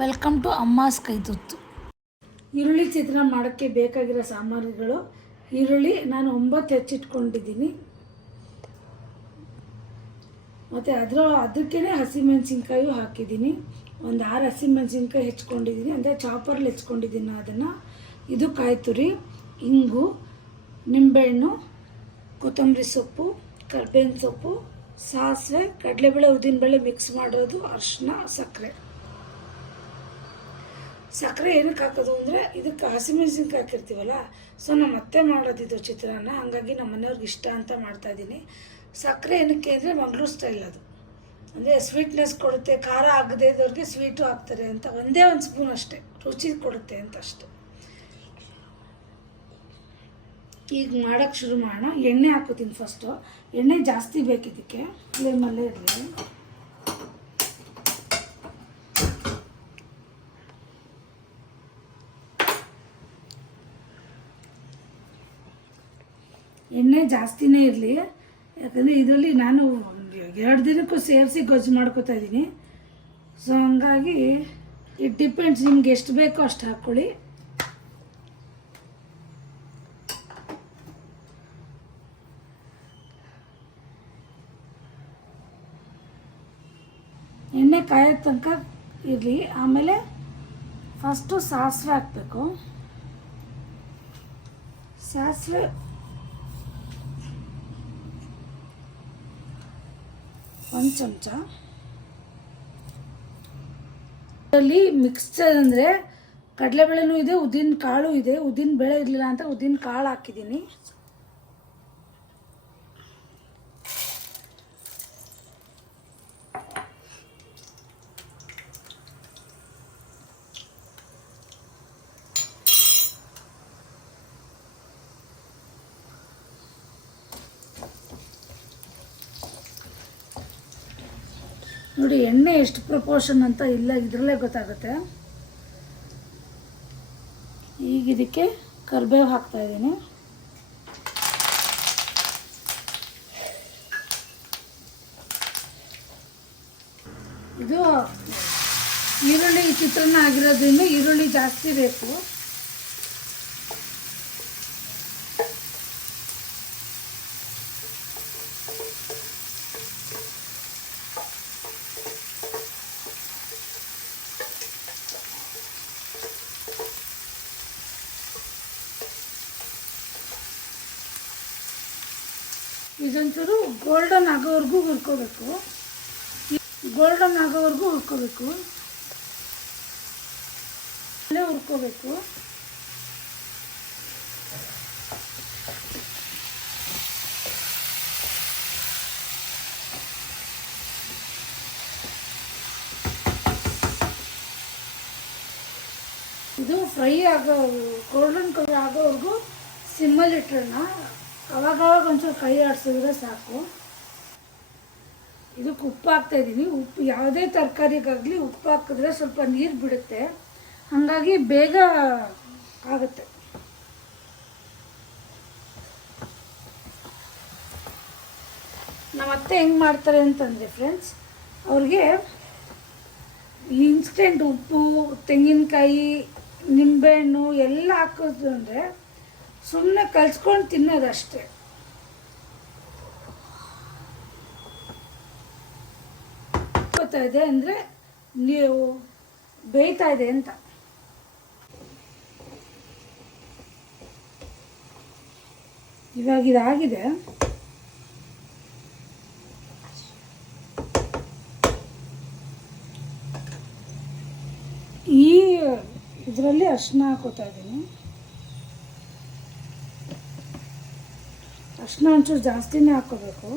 Welcome to ಅಮ್ಮಾಸ್ ಕೈತುತ್ತು. ಈರುಳ್ಳಿ ಚಿತ್ರಾನ್ನ ಮಾಡೋಕ್ಕೆ ಬೇಕಾಗಿರೋ ಸಾಮಗ್ರಿಗಳು: ಈರುಳ್ಳಿ ನಾನು 9 ಹೆಚ್ಚಿಟ್ಕೊಂಡಿದ್ದೀನಿ, ಮತ್ತು ಅದಕ್ಕೇ ಹಸಿಮೆಣಸಿನ್ಕಾಯಿ ಹಾಕಿದ್ದೀನಿ. ಒಂದು 6 ಹಸಿಮೆಣಸಿನ್ಕಾಯಿ ಹೆಚ್ಕೊಂಡಿದ್ದೀನಿ, ಅಂದರೆ ಚಾಪರಲ್ಲಿ ಹೆಚ್ಕೊಂಡಿದ್ದೀನಿ ಅದನ್ನು. ಇದು ಕಾಯಿ ತುರಿ, ಇಂಗು, ನಿಂಬೆಹಣ್ಣು, ಕೊತ್ತಂಬರಿ ಸೊಪ್ಪು, ಕರ್ಬೇವಿನ ಸೊಪ್ಪು, ಸಾಸಿವೆ, ಕಡಲೆಬೇಳೆ, ಉದ್ದಿನಬೇಳೆ ಮಿಕ್ಸ್ ಮಾಡಿರೋದು, ಅರಿಶಿನ, ಸಕ್ಕರೆ ಏನಕ್ಕೆ ಹಾಕೋದು ಅಂದರೆ ಇದಕ್ಕೆ ಹಸಿಮೆಣಸಿನ್ಕಾಯಿ ಹಾಕಿರ್ತೀವಲ್ಲ, ಸೊ ನಮ್ಮ ಅತ್ತೆ ಮಾಡೋದಿದ್ದು ಚಿತ್ರಾನ್ನ, ಹಾಗಾಗಿ ನಮ್ಮ ಮನೆಯವ್ರಿಗೆ ಇಷ್ಟ ಅಂತ ಮಾಡ್ತಾಯಿದ್ದೀನಿ. ಸಕ್ಕರೆ ಏನಕ್ಕೆ ಅಂದರೆ ಮಂಗಳೂರು ಸ್ಟೈಲ್ ಅದು, ಅಂದರೆ ಸ್ವೀಟ್ನೆಸ್ ಕೊಡುತ್ತೆ, ಖಾರ ಆಗದೇ ಇದ್ದವ್ರಿಗೆ ಸ್ವೀಟು ಹಾಕ್ತಾರೆ ಅಂತ, ಒಂದೇ ಒಂದು ಸ್ಪೂನ್ ಅಷ್ಟೇ, ರುಚಿ ಕೊಡುತ್ತೆ ಅಂತ ಅಷ್ಟೆ. ಈಗ ಮಾಡೋಕ್ಕೆ ಶುರು ಮಾಡೋಣ. ಎಣ್ಣೆ ಹಾಕೋತೀನಿ ಫಸ್ಟು. ಎಣ್ಣೆ ಜಾಸ್ತಿ ಬೇಕಿದ್ದಕ್ಕೆ, ಫ್ಲೇಮಲ್ಲೇ ಇರಲಿ. ಎಣ್ಣೆ ಜಾಸ್ತಿನೇ ಇರಲಿ, ಯಾಕಂದರೆ ಇದರಲ್ಲಿ ನಾನು 2 ದಿನಕ್ಕೂ ಸೇರಿಸಿ ಗೊಜ್ಜು ಮಾಡ್ಕೋತಾ ಇದ್ದೀನಿ. ಸೊ ಹಂಗಾಗಿ ಇಟ್ ಡಿಪೆಂಡ್ಸ್, ನಿಮ್ಗೆ ಎಷ್ಟು ಬೇಕೋ ಅಷ್ಟು ಹಾಕ್ಕೊಳ್ಳಿ. ಎಣ್ಣೆ ಕಾಯೋ ತನಕ ಇರಲಿ. ಆಮೇಲೆ ಫಸ್ಟು ಸಾಸಿವೆ ಹಾಕಬೇಕು. ಸಾಸಿವೆ 1 ಚಮಚ. ಇದರಲ್ಲಿ ಮಿಕ್ಸ್ಚರ್ ಅಂದರೆ ಕಡಲೆಬೇಳೆನೂ ಇದೆ, ಉದ್ದಿನ ಕಾಳು ಇದೆ. ಉದ್ದಿನ ಬೇಳೆ ಇರಲಿಲ್ಲ ಅಂತ ಉದ್ದಿನ ಕಾಳು ಹಾಕಿದ್ದೀನಿ. ನೋಡಿ, ಎಣ್ಣೆ ಎಷ್ಟು ಪ್ರಪೋರ್ಷನ್ ಅಂತ ಇಲ್ಲ, ಇದರಲ್ಲೇ ಗೊತ್ತಾಗುತ್ತೆ. ಈಗ ಇದಕ್ಕೆ ಕರಿಬೇವು ಹಾಕ್ತಾಯಿದ್ದೀನಿ. ಇದು ಈರುಳ್ಳಿ ಚಿತ್ರಾನ್ನ ಆಗಿರೋದ್ರಿಂದ ಈರುಳ್ಳಿ ಜಾಸ್ತಿ ಬೇಕು. ಇದೊಂಚೂರು ಗೋಲ್ಡನ್ ಆಗೋವರೆಗೂ ಹುರ್ಕೋಬೇಕು. ಗೋಲ್ಡನ್ ಆಗೋವರೆಗೂ ಹುರ್ಕೋಬೇಕು, ಅಲ್ಲೇ ಹುರ್ಕೋಬೇಕು. ಇದು ಫ್ರೈ ಗೋಲ್ಡನ್ ಕಲರ್ ಆಗೋವರೆಗೂ ಸಿಮ್ಮಲ್ಲಿ ಇಟ್ಟೋಣ. ಅವಾಗವಾಗ ಒಂಚೂರು ಕೈ ಆಡಿಸಿದ್ರೆ ಸಾಕು. ಇದಕ್ಕೆ ಉಪ್ಪು ಹಾಕ್ತಾಯಿದ್ದೀನಿ. ಉಪ್ಪು ಯಾವುದೇ ತರಕಾರಿಗಾಗಲಿ ಉಪ್ಪು ಹಾಕಿದ್ರೆ ಸ್ವಲ್ಪ ನೀರು ಬಿಡುತ್ತೆ, ಹಾಗಾಗಿ ಬೇಗ ಆಗುತ್ತೆ. ನಮ್ಮ ಅತ್ತೆ ಹೆಂಗೆ ಮಾಡ್ತಾರೆ ಅಂತಂದರೆ ಫ್ರೆಂಡ್ಸ್, ಅವ್ರಿಗೆ ಇನ್ಸ್ಟೆಂಟ್ ಉಪ್ಪು, ತೆಂಗಿನಕಾಯಿ, ನಿಂಬೆಹಣ್ಣು ಎಲ್ಲ ಹಾಕೋದು ಅಂದರೆ ಸುಮ್ಮನೆ ಕಲ್ಸ್ಕೊಂಡು ತಿನ್ನೋದಷ್ಟೇ. ಗೊತ್ತಾ ಇದೆ ಅಂದರೆ ನೀವು ಬೇಯ್ತಾ ಇದೆ ಅಂತ. ಇವಾಗ ಇದಾಗಿದೆ. ಈ ಇದರಲ್ಲಿ ಅರಿಶಿನ ಹಾಕೋತಾ ಇದ್ದೀನಿ. ಅರಿಶಿನ ಒಂಚೂರು ಜಾಸ್ತಿನೇ ಹಾಕೋಬೇಕು.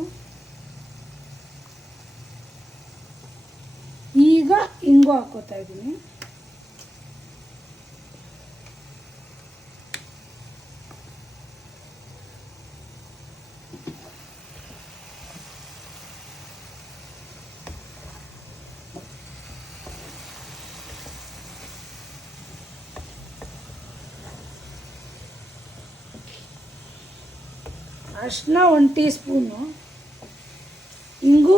ಈಗ ಇಂಗು ಹಾಕೋತಾ ಇದ್ದೀನಿ. ಅರಿಶಿನ 1 ಟೀ ಸ್ಪೂನು, ಇಂಗು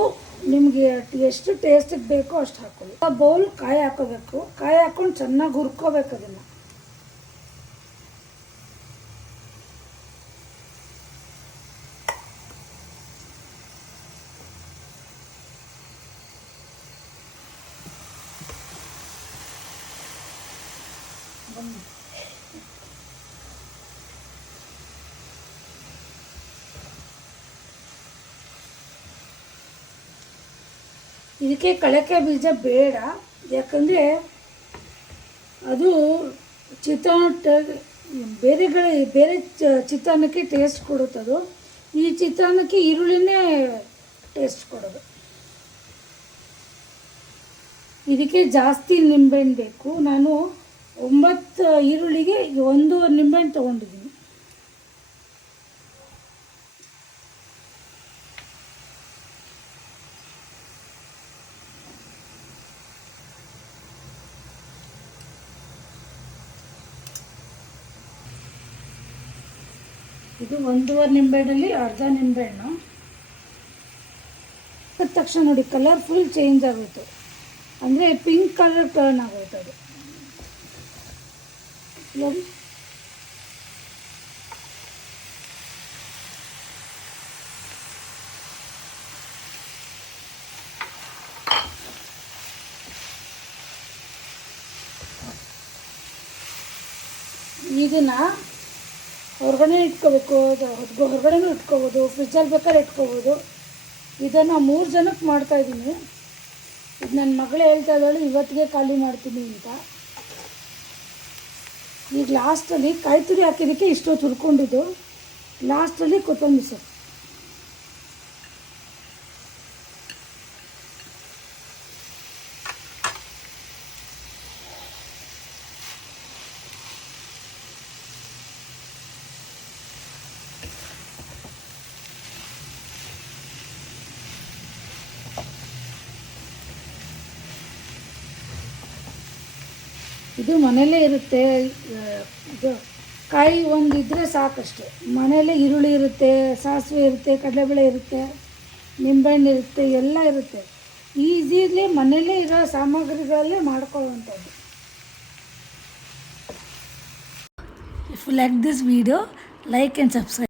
ನಿಮಗೆ ಎಷ್ಟು ಟೇಸ್ಟಿಗೆ ಬೇಕೋ ಅಷ್ಟು ಹಾಕೊಳ್ಳಿ. ಬೌಲ್ ಕಾಯಿ ಹಾಕೋಬೇಕು. ಕಾಯಿ ಹಾಕೊಂಡು ಚೆನ್ನಾಗಿ ಹುರ್ಕೋಬೇಕು ಅದನ್ನು. ಇದಕ್ಕೆ ಕಳಕೆ ಬೀಜ ಬೇಡ, ಯಾಕಂದರೆ ಅದು ಬೇರೆ ಚಿತ್ರಾನ್ನಕ್ಕೆ ಟೇಸ್ಟ್ ಕೊಡುತ್ತದು. ಈ ಚಿತ್ರಾನ್ನಕ್ಕೆ ಈರುಳ್ಳಿನೇ ಟೇಸ್ಟ್ ಕೊಡೋದು. ಇದಕ್ಕೆ ಜಾಸ್ತಿ ನಿಂಬೆಹಣ್ಣು ಬೇಕು. ನಾನು 9 ಈರುಳ್ಳಿಗೆ 1 ನಿಂಬೆಹಣ್ಣು ತೊಗೊಂಡಿದ್ದೀನಿ. ಇದು 1.5 ನಿಂಬೆಹಣ್ಣಲ್ಲಿ ಅರ್ಧ ನಿಂಬೆಹಣ್ಣು. ಅದ ತಕ್ಷಣ ನೋಡಿ ಕಲರ್ ಫುಲ್ ಚೇಂಜ್ ಆಗೋಯ್ತು, ಅಂದರೆ ಪಿಂಕ್ ಕಲರ್ ಟರ್ನ್ ಆಗೋಯ್ತು ಅದು. ಇದನ್ನು ಹೊರಗಡೆ ಇಟ್ಕೋಬೇಕು. ಹೊರಗಡೆನೂ ಇಟ್ಕೋಬೋದು, ಫ್ರಿಜ್ಜಲ್ಲಿ ಬೇಕಾದ್ರೆ ಇಟ್ಕೋಬೋದು. ಇದನ್ನು 3 ಜನಕ್ಕೆ ಮಾಡ್ತಾಯಿದ್ದೀನಿ. ಇದು ನನ್ನ ಮಗಳು ಹೇಳ್ತಾ ಇದ್ದಾಳೆ ಇವತ್ತಿಗೆ ಖಾಲಿ ಮಾಡ್ತೀನಿ ಅಂತ. ಈಗ ಲಾಸ್ಟಲ್ಲಿ ಕಾಯಿ ತುರಿ ಹಾಕಿದ್ದಕ್ಕೆ ಇಷ್ಟೊತ್ತು ಹುರ್ಕೊಂಡಿದ್ದು, ಲಾಸ್ಟಲ್ಲಿ ಕೊತ್ತಂಬರಿ ಸೊಪ್ಪು. ಇದು ಮನೆಯಲ್ಲೇ ಇರುತ್ತೆ. ಇದು ಕಾಯಿ ಒಂದಿದ್ದರೆ ಸಾಕಷ್ಟು. ಮನೆಯಲ್ಲೇ ಈರುಳ್ಳಿ ಇರುತ್ತೆ, ಸಾಸಿವೆ ಇರುತ್ತೆ, ಕಡಲೆಬೇಳೆ ಇರುತ್ತೆ, ನಿಂಬೆಹಣ್ಣು ಇರುತ್ತೆ, ಎಲ್ಲ ಇರುತ್ತೆ. ಈಸಿಲಿ ಮನೆಯಲ್ಲೇ ಇರೋ ಸಾಮಗ್ರಿಗಳಲ್ಲೇ ಮಾಡ್ಕೊಳ್ಳುವಂಥದ್ದು. If you like this video, like and subscribe.